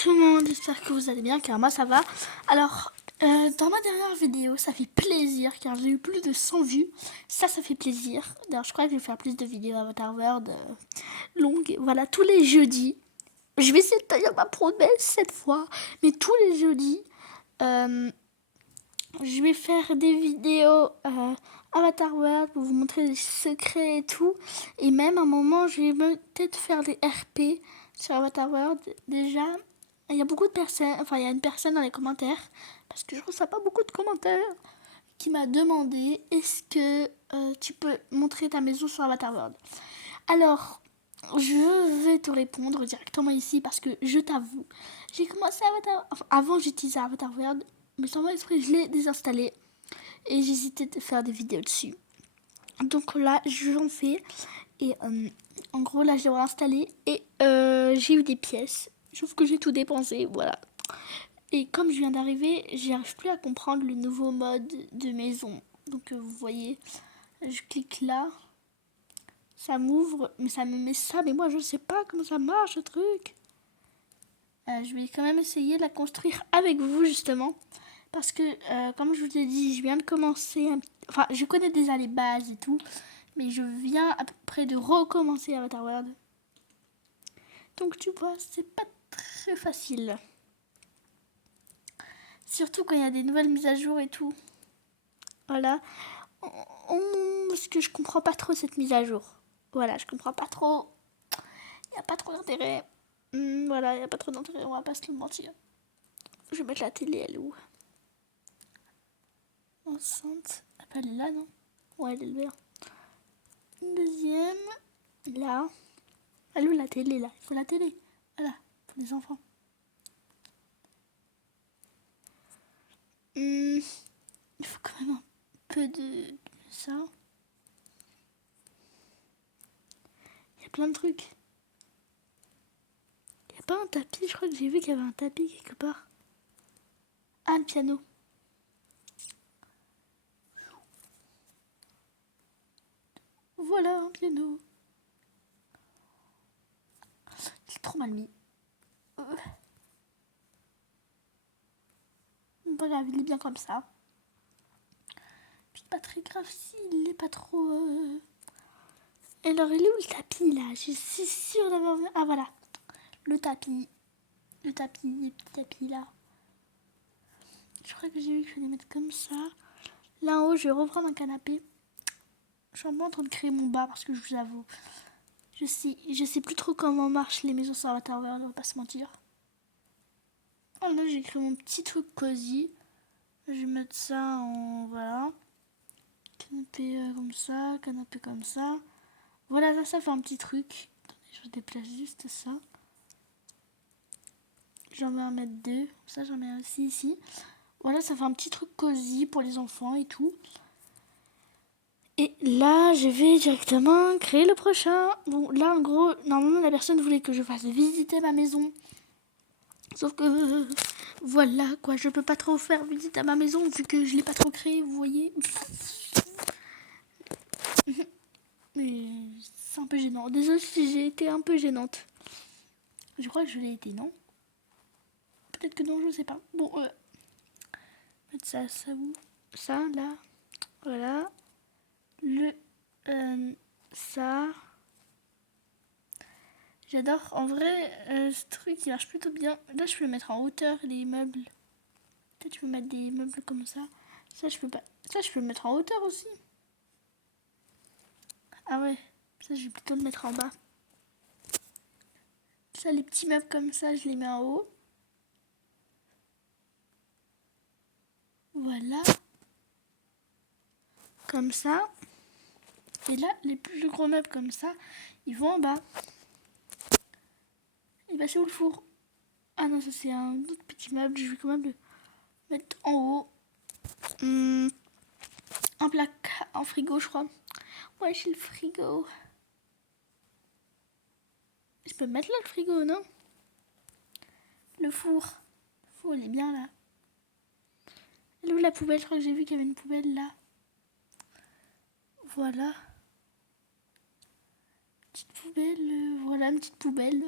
tout le monde, j'espère que vous allez bien car moi ça va. Alors, dans ma dernière vidéo, ça fait plaisir car j'ai eu plus de 100 vues. Ça fait plaisir. D'ailleurs, je crois que je vais faire plus de vidéos Avatar World longues. Voilà, tous les jeudis. Je vais essayer de tenir ma promesse cette fois. Mais tous les jeudis, je vais faire des vidéos Avatar World pour vous montrer les secrets et tout. Et même à un moment, je vais peut-être faire des RP sur Avatar World. Déjà, il y a beaucoup de personnes, enfin il y a une personne dans les commentaires, parce que je reçois pas beaucoup de commentaires, qui m'a demandé est-ce que tu peux montrer ta maison sur Avatar World. Alors, je vais te répondre directement ici parce que je t'avoue, j'ai commencé Avatar... Enfin, avant j'utilisais Avatar World, mais sans moi esprit je l'ai désinstallé et j'hésitais de faire des vidéos dessus. Donc là, j'en fais et en gros là je l'ai réinstallé et j'ai eu des pièces. Sauf que j'ai tout dépensé, voilà. Et comme je viens d'arriver, j'arrive plus à comprendre le nouveau mode de maison. Donc vous voyez, je clique là, ça m'ouvre, mais ça me met ça, mais moi je sais pas comment ça marche ce truc. Je vais quand même essayer de la construire avec vous justement. Parce que, comme je vous ai dit, je viens de commencer, enfin je connais déjà les bases et tout, mais je viens à peu près de recommencer Avatar World. Donc tu vois, c'est pas très facile. Surtout quand il y a des nouvelles mises à jour et tout. Voilà. Parce que je comprends pas trop cette mise à jour. Voilà, je comprends pas trop. Il n'y a pas trop d'intérêt. Voilà, il n'y a pas trop d'intérêt, on va pas se le mentir. Je vais mettre la télé, elle est où? Enceinte. Ah, elle est là, non? Ouais, elle est là. Une deuxième. Là. Elle est où la télé, là? Il faut la télé. Voilà, pour les enfants. Il faut quand même un peu de ça. Il y a plein de trucs. Il n'y a pas un tapis, je crois que j'ai vu qu'il y avait un tapis quelque part. Ah, le piano. Voilà un piano. C'est trop mal mis. Pas grave, il est bien comme ça. Puis pas très grave s'il est pas trop... Alors, il est où le tapis là? Je suis sûre d'avoir vu... Ah voilà, le tapis. Le tapis, les petits tapis là. Je crois que j'ai vu qu'il fallait mettre comme ça. Là en haut, je vais reprendre un canapé. Je suis un peu en train de créer mon bas parce que je vous avoue, je sais plus trop comment marchent les maisons sur Avatar World, on va pas se mentir. Oh là, j'ai créé mon petit truc cosy. Je vais mettre ça en... Voilà. Canapé comme ça, canapé comme ça. Voilà, ça fait un petit truc. Attendez, je déplace juste ça. J'en vais en mettre deux. Ça, j'en mets aussi ici. Voilà, ça fait un petit truc cosy pour les enfants et tout. Et là, je vais directement créer le prochain. Bon, là, en gros, normalement, la personne voulait que je fasse visiter ma maison. Sauf que, voilà, quoi, je peux pas trop faire visite à ma maison vu que je l'ai pas trop créée, vous voyez. Mais c'est un peu gênant. Désolée si j'ai été un peu gênante. Je crois que je l'ai été, non? Peut-être que non, je sais pas. Bon, mettre ça où? Ça, là. Voilà. Ça. J'adore. En vrai, ce truc, il marche plutôt bien. Là, je peux le mettre en hauteur, les meubles. Peut-être je peux mettre des meubles comme ça. Ça, je peux pas. Ça, je peux le mettre en hauteur aussi. Ah ouais. Ça, je vais plutôt le mettre en bas. Ça, les petits meubles comme ça, je les mets en haut. Voilà. Comme ça. Et là, les plus gros meubles comme ça, ils vont en bas. Et bah, c'est où le four? Ah non, ça, c'est un autre petit meuble. Je vais quand même le mettre en haut. Un placard, un frigo, je crois. Ouais, j'ai le frigo. Je peux mettre là le frigo, non? Le four. Le four, il est bien là. Elle est où la poubelle? Je crois que j'ai vu qu'il y avait une poubelle là. Voilà. Petite poubelle. Voilà, une petite poubelle.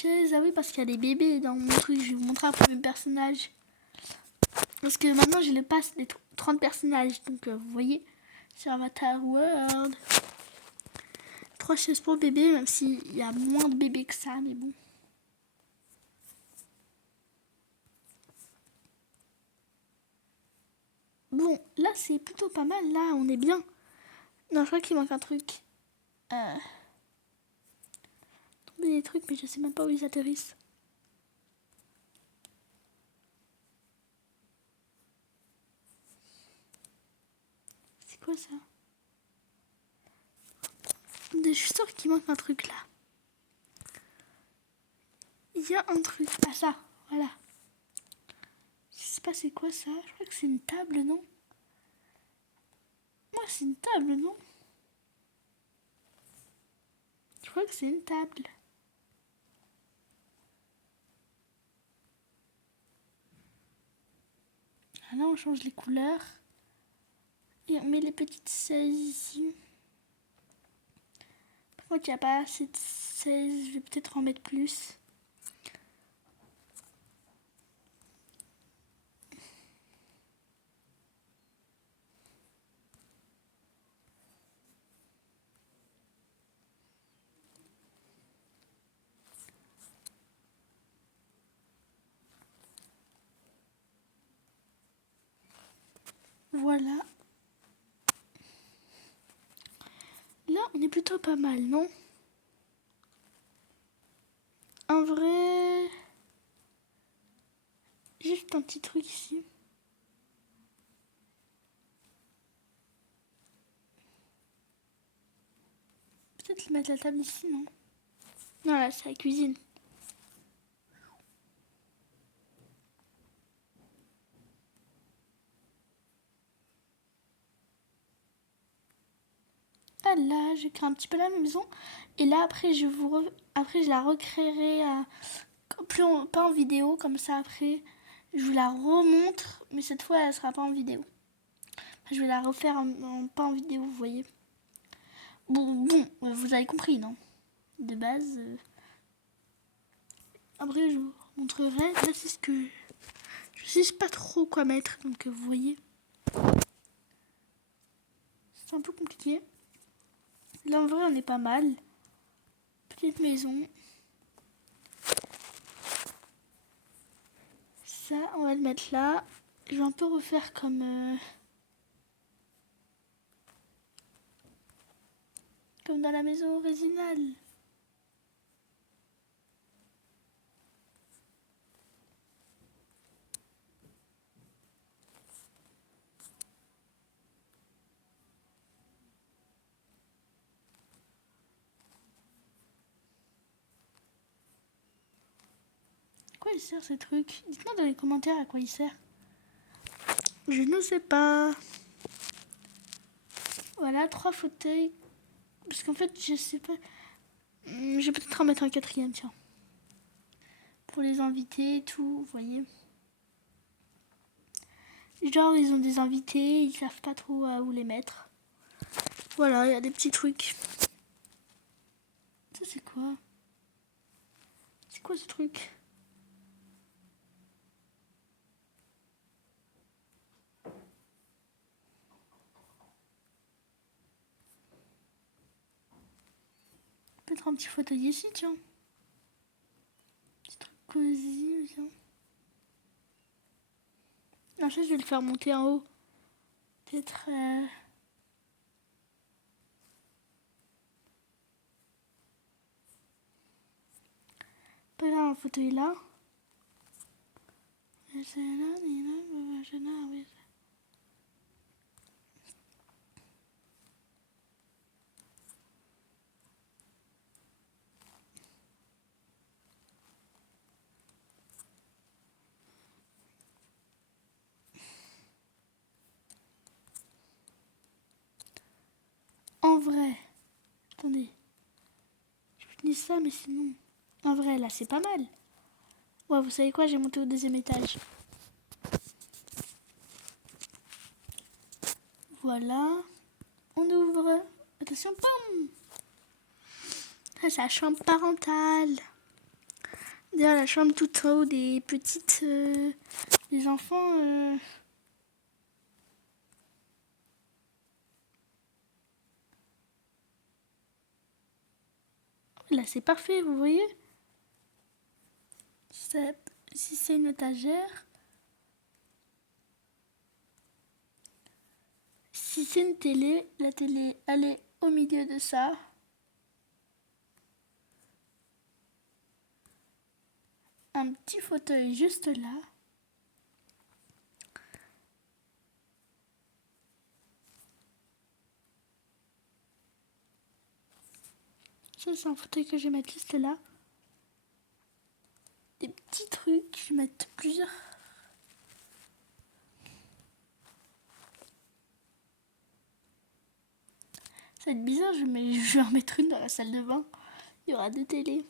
chaise. Ah oui, parce qu'il y a des bébés dans mon truc. Je vais vous montrer un peu mes personnages. Parce que maintenant, j'ai le pass des 30 personnages. Donc, vous voyez, sur Avatar World. 3 chaises pour bébé, même s'il y a moins de bébés que ça, mais bon. Bon, là, c'est plutôt pas mal. Là, on est bien. Non, je crois qu'il manque un truc. Tomber des trucs, mais je sais même pas où ils atterrissent. C'est quoi ça? Je suis sûre qu'il manque un truc là. Il y a un truc. Ah ça, voilà. Je sais pas c'est quoi ça. Je crois que c'est une table, non? Moi, c'est une table, non? Je crois que c'est une table. Ah là, on change les couleurs. Et on met les petites 16 ici. Par contre, il n'y a pas assez de 16. Je vais peut-être en mettre plus. Voilà. Là, on est plutôt pas mal, non? En vrai... Juste un petit truc ici. Peut-être mettre la table ici, non? Non, là, c'est la cuisine. Ah là, j'ai créé un petit peu la maison. Et là, après, après je la recréerai pas en vidéo, comme ça, après, je vous la remontre. Mais cette fois, elle sera pas en vidéo. Enfin, je vais la refaire pas en vidéo, vous voyez. Bon, vous avez compris, non? De base. Après, je vous montrerai. Là, c'est ce que... Je sais pas trop quoi mettre, donc vous voyez. C'est un peu compliqué. Là, en vrai, on est pas mal. Petite maison. Ça, on va le mettre là. Je vais un peu refaire comme dans la maison originale. À quoi il sert ce truc? Dites-moi dans les commentaires à quoi il sert. Je ne sais pas. Voilà, 3 fauteuils. Parce qu'en fait, je sais pas. Je vais peut-être en mettre un quatrième, tiens. Pour les invités et tout, vous voyez. Genre, ils ont des invités, ils savent pas trop où les mettre. Voilà, il y a des petits trucs. Ça, c'est quoi? C'est quoi ce truc? Peut-être un petit fauteuil ici, tiens. Petit truc cosy, tiens. Non, ça, je vais le faire monter en haut. Peut-être... Pas là, un fauteuil là. En vrai, attendez. Je vous dis ça, mais sinon... En vrai, là, c'est pas mal. Ouais, vous savez quoi, j'ai monté au deuxième étage. Voilà. On ouvre. Attention, pam. Ah, c'est la chambre parentale. D'ailleurs, la chambre tout en haut des petites... des enfants... Là, c'est parfait, vous voyez. Si c'est une étagère... Si c'est une télé, la télé, elle est au milieu de ça. Un petit fauteuil juste là. Ça, c'est un fauteuil que je vais mettre juste là. Des petits trucs, je vais mettre plusieurs. Ça va être bizarre, je vais en mettre une dans la salle de bain. Il y aura 2 télés.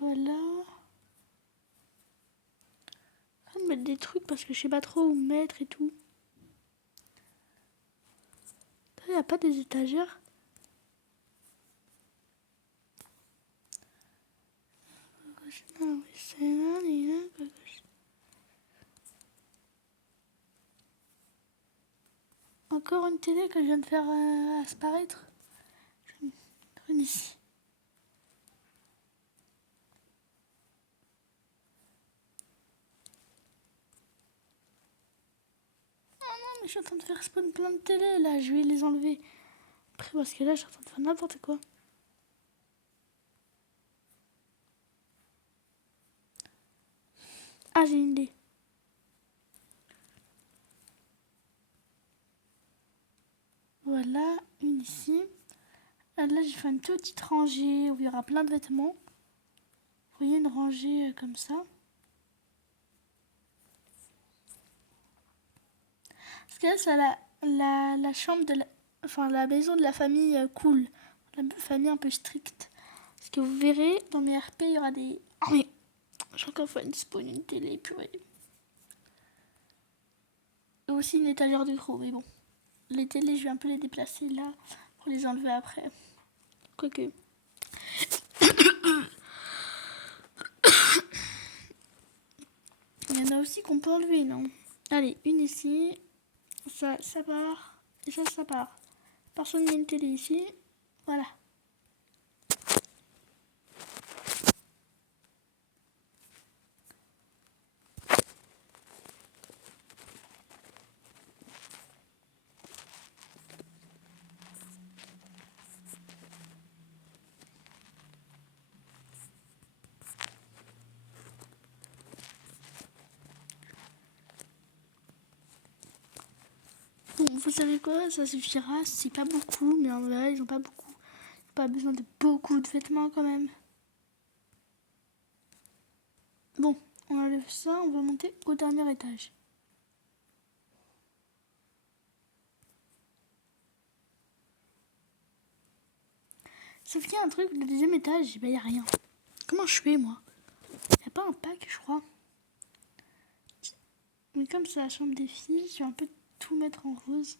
Voilà. Je vais mettre des trucs parce que je sais pas trop où mettre et tout. Il n'y a pas des étagères. Encore une télé que je viens de faire apparaître. Je vais mettre une ici. Oh non, mais je suis en train de faire spawn plein de télé là. Je vais les enlever. Après, parce que là, je suis en train de faire n'importe quoi. Ah, j'ai une idée. Voilà, une ici. Là, j'ai fait une petite rangée où il y aura plein de vêtements. Vous voyez, une rangée comme ça. Parce que là, c'est la chambre de la maison de la famille cool. La famille un peu stricte. Parce que vous verrez, dans mes RP, il y aura des... Oh, mais j'ai encore fait une spawn, une télé, purée. Et aussi une étagère de gros, mais bon. Les télés, je vais un peu les déplacer là pour les enlever après. Quoique. Il y en a aussi qu'on peut enlever, non? Allez, une ici. Ça part. Et ça part. Personne n'a une télé ici. Voilà. Bon, vous savez quoi? Ça suffira. C'est pas beaucoup, mais en vrai, ils ont pas beaucoup. Ils ont pas besoin de beaucoup de vêtements quand même. Bon, on enlève ça. On va monter au dernier étage. Sauf qu'il y a un truc, le deuxième étage, ben y a rien. Comment je fais, moi? Y a pas un pack, je crois. Mais comme c'est la chambre des filles, je vais un peu tout mettre en rose.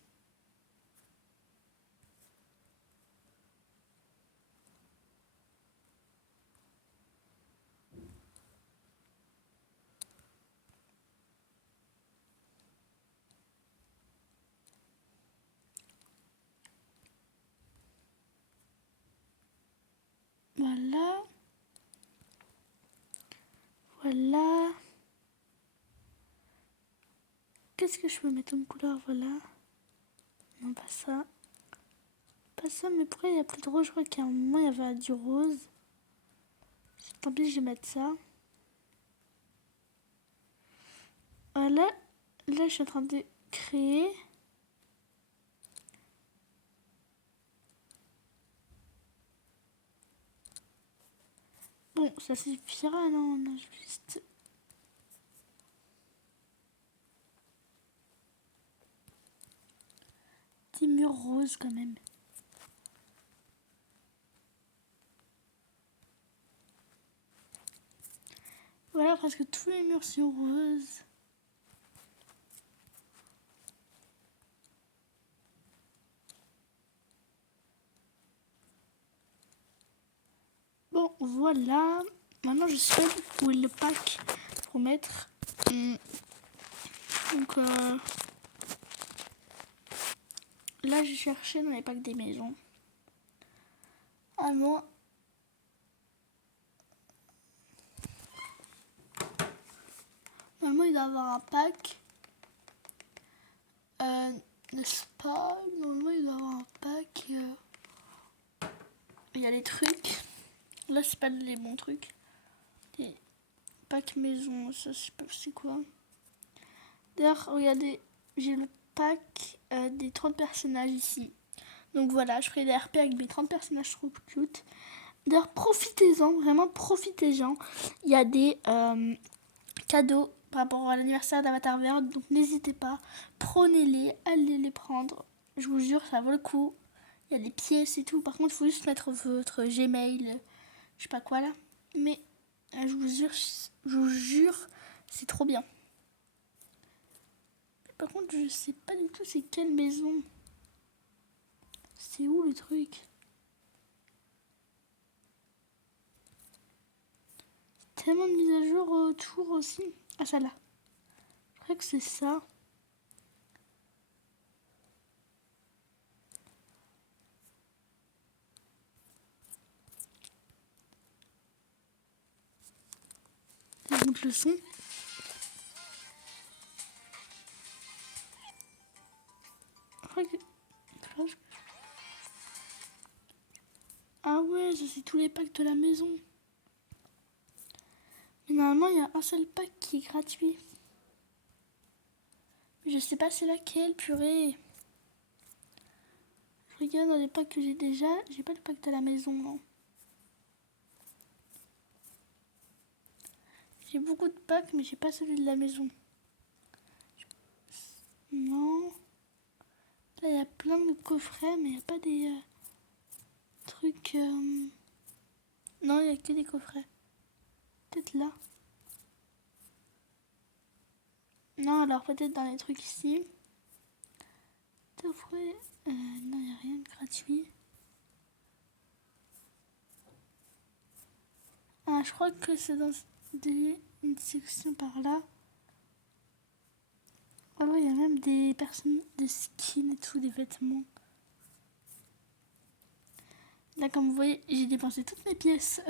Voilà. Voilà. Qu'est-ce que je peux mettre en couleur? Voilà. Non, pas ça. Pas ça, mais pourquoi il n'y a plus de rose? Je crois qu'à un moment, il y avait du rose. Tant pis, je vais mettre ça. Voilà. Là, je suis en train de créer. Bon, ça suffira, non? On a juste... Petit mur rose, quand même. Voilà, presque tous les murs sont roses. Bon, voilà. Maintenant, je sais où est le pack pour mettre. Donc, là, j'ai cherché dans les packs des maisons. Ah non. Normalement, il doit y avoir un pack. N'est-ce pas? Normalement, il doit y avoir un pack. Il y a les trucs. Là, c'est pas les bons trucs. Les packs maison, ça, je sais pas c'est quoi. D'ailleurs, regardez, j'ai le pack des 30 personnages ici. Donc voilà, je ferai des RP avec mes 30 personnages trop cute. D'ailleurs, profitez-en, vraiment profitez-en. Il y a des cadeaux par rapport à l'anniversaire d'Avatar World, donc n'hésitez pas, prenez-les, allez les prendre. Je vous jure, ça vaut le coup. Il y a des pièces et tout. Par contre, il faut juste mettre votre Gmail, je sais pas quoi là. Mais je vous jure, c'est trop bien. Par contre, je sais pas du tout c'est quelle maison. C'est où le truc? Tellement de mises à jour autour aussi. Ah, ça là. Je crois que c'est ça. Je monte le son. Ah ouais, ça c'est tous les packs de la maison. Mais normalement, il y a un seul pack qui est gratuit. Mais je sais pas c'est laquelle, purée. Je regarde dans les packs que j'ai déjà. J'ai pas le pack de la maison, non. J'ai beaucoup de packs, mais j'ai pas celui de la maison. Non. Là, il y a plein de coffrets, mais il n'y a pas des trucs... Non, il n'y a que des coffrets. Peut-être là. Non, alors peut-être dans les trucs ici. Coffret... non, il n'y a rien de gratuit. Ah, je crois que c'est dans une section par là. Ah ouais, il y a même des personnes, des skins et tout, des vêtements. Là, comme vous voyez, j'ai dépensé toutes mes pièces.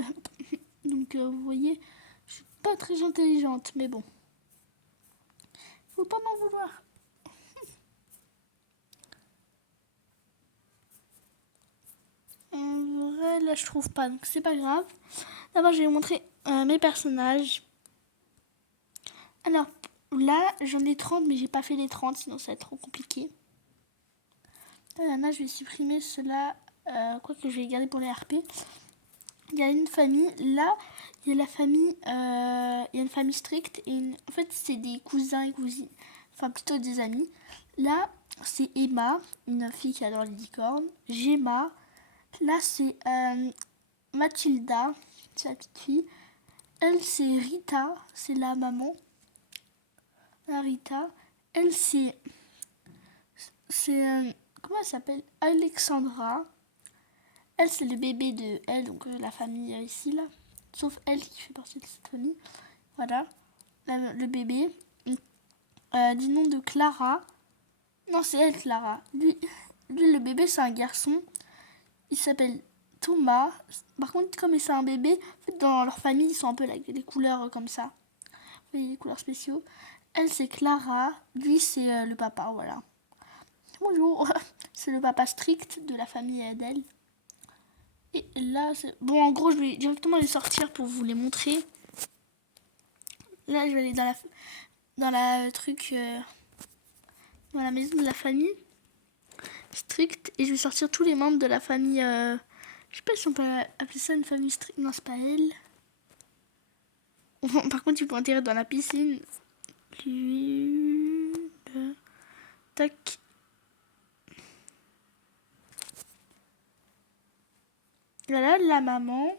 Donc, vous voyez, je suis pas très intelligente, mais bon. Faut pas m'en vouloir. En vrai, là, je trouve pas, donc c'est pas grave. D'abord, je vais vous montrer mes personnages. Alors, là, j'en ai 30, mais j'ai pas fait les 30, sinon ça va être trop compliqué. Là, je vais supprimer cela, quoique je vais garder pour les RP. Il y a une famille, là, il y a la famille, il y a une famille stricte, et en fait, c'est des cousins et cousines, enfin plutôt des amis. Là, c'est Emma, une fille qui adore les licornes. Gemma, là, c'est Mathilda, c'est la petite fille. Elle, c'est Rita, c'est la maman. La Rita. Elle, c'est comment elle s'appelle? Alexandra. Elle, c'est le bébé de elle, donc la famille ici, là. Sauf elle qui fait partie de cette famille. Voilà, le bébé. Du nom de Clara. Non, c'est elle, Clara. Lui, le bébé, c'est un garçon. Il s'appelle Thomas. Par contre, comme c'est un bébé, en fait, dans leur famille, ils sont un peu like, les couleurs comme ça. Vous voyez, les couleurs spéciaux. Elle, c'est Clara. Lui, c'est le papa, voilà. Bonjour. C'est le papa strict de la famille d'elle. Et là, bon, en gros, je vais directement les sortir pour vous les montrer. Là, je vais aller dans la truc, dans la maison de la famille stricte, et je vais sortir tous les membres de la famille. Je sais pas si on peut appeler ça une famille stricte. Non, c'est pas elle. Par contre, tu peux atterrir dans la piscine. Tac. Voilà, la maman,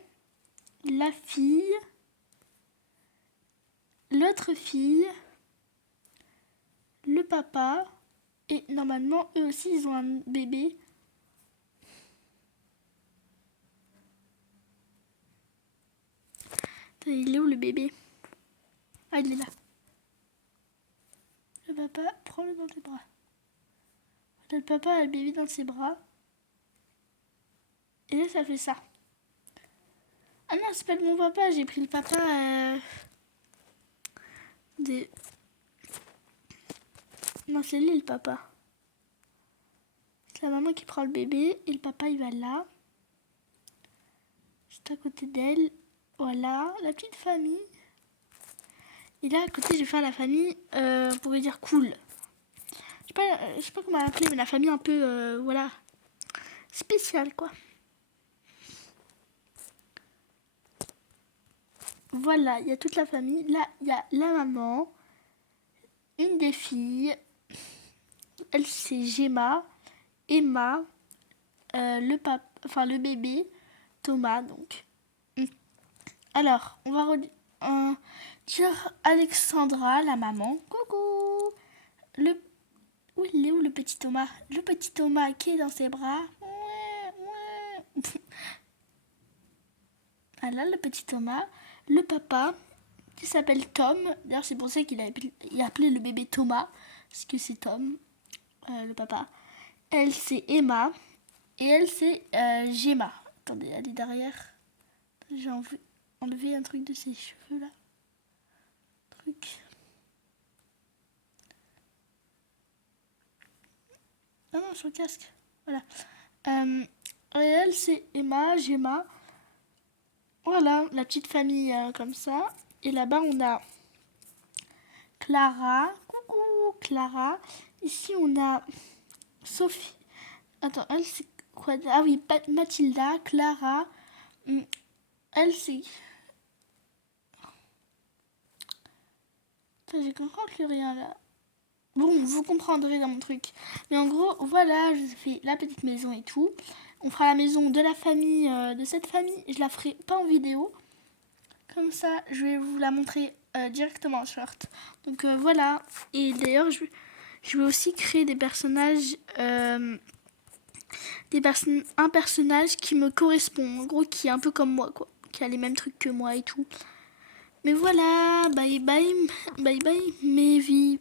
la fille, l'autre fille, le papa, et normalement, eux aussi, ils ont un bébé. Attends, il est où le bébé? Ah, il est là. Le papa, prends-le dans tes bras. Le papa a le bébé dans ses bras. Et là, ça fait ça. Ah non, c'est pas de mon papa, j'ai pris le papa des... Non, c'est lui le papa. C'est la maman qui prend le bébé et le papa il va là. Juste à côté d'elle. Voilà, la petite famille. Et là à côté je vais faire la famille, on pourrait dire cool. Je sais pas comment l'appeler, mais la famille un peu, voilà, spéciale quoi. Voilà, il y a toute la famille. Là, il y a la maman, une des filles. Elle c'est Gemma, Emma, le bébé, Thomas donc. Alors, on va dire Alexandra, la maman. Coucou. Où il est où le petit Thomas? Le petit Thomas qui est dans ses bras. Voilà le petit Thomas. Le papa qui s'appelle Tom. D'ailleurs c'est pour ça qu'il a appelé le bébé Thomas. Parce que c'est Tom, le papa. Elle c'est Emma. Et elle c'est Gemma. Attendez, elle est derrière. J'ai enlevé un truc de ses cheveux là. Ah non, sur le casque. Voilà. Et elle, c'est Emma, Gemma. Voilà, la petite famille comme ça. Et là-bas, on a Clara. Coucou, Clara. Ici, on a Sophie. Attends, elle, c'est quoi? Ah oui, Mathilda, Clara. Elle, c'est... Attends, j'ai comprends plus rien là. Bon, vous comprendrez dans mon truc. Mais en gros, voilà, je fais la petite maison et tout. On fera la maison de la famille, de cette famille. Je la ferai pas en vidéo. Comme ça, je vais vous la montrer directement en short. Donc voilà. Et d'ailleurs, je vais aussi créer des personnages... un personnage qui me correspond. En gros, qui est un peu comme moi, quoi. Qui a les mêmes trucs que moi et tout. Mais voilà, bye bye, bye bye mes vies.